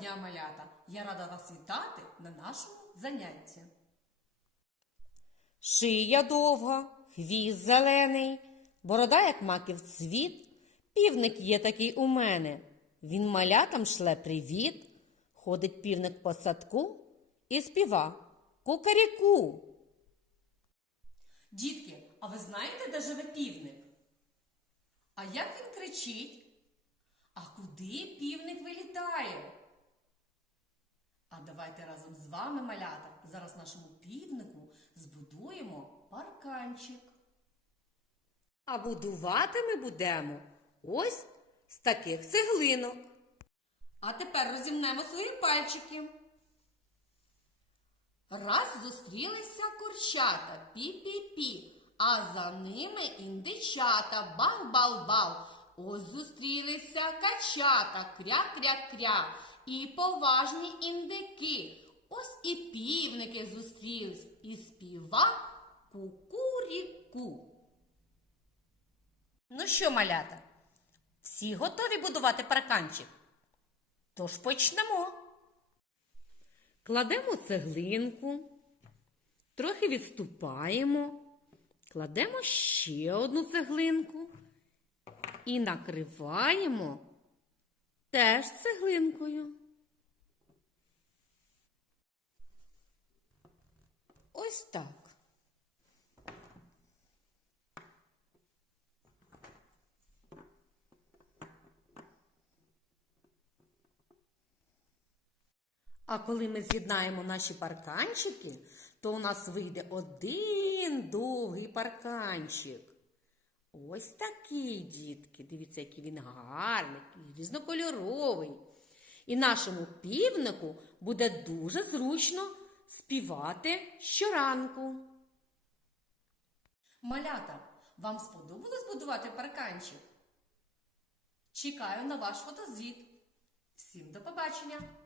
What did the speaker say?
дня, малята! Я рада вас вітати на нашому занятті. Шия довга, хвіст зелений, борода, як маків цвіт. Півник є такий у мене. Він малятам шле привіт. Ходить півник по садку і співа кукаріку. Дітки, а ви знаєте, де живе півник? А як він кричить? А куди півник вилітає? А давайте разом з вами, малята, зараз нашому півнику збудуємо парканчик. А будувати ми будемо ось з таких цеглинок. А тепер розімнемо свої пальчики. Раз зустрілися курчата пі-пі-пі, а за ними індичата бал-бал-бал. Ось зустрілися качата кря-кря-кря і поважні індики. Ось і півники зустрілись і співа кукуріку. Ну що, малята, всі готові будувати парканчик? Тож почнемо. Кладемо цеглинку, трохи відступаємо, кладемо ще одну цеглинку і накриваємо теж цеглинкою. Ось так. А коли ми з'єднаємо наші парканчики, то у нас вийде один довгий парканчик. Ось такий, дітки. Дивіться, який він гарний, різнокольоровий. І нашому півнику буде дуже зручно співати щоранку. Малята, вам сподобалось будувати парканчик? Чекаю на ваш фотозвіт. Всім до побачення!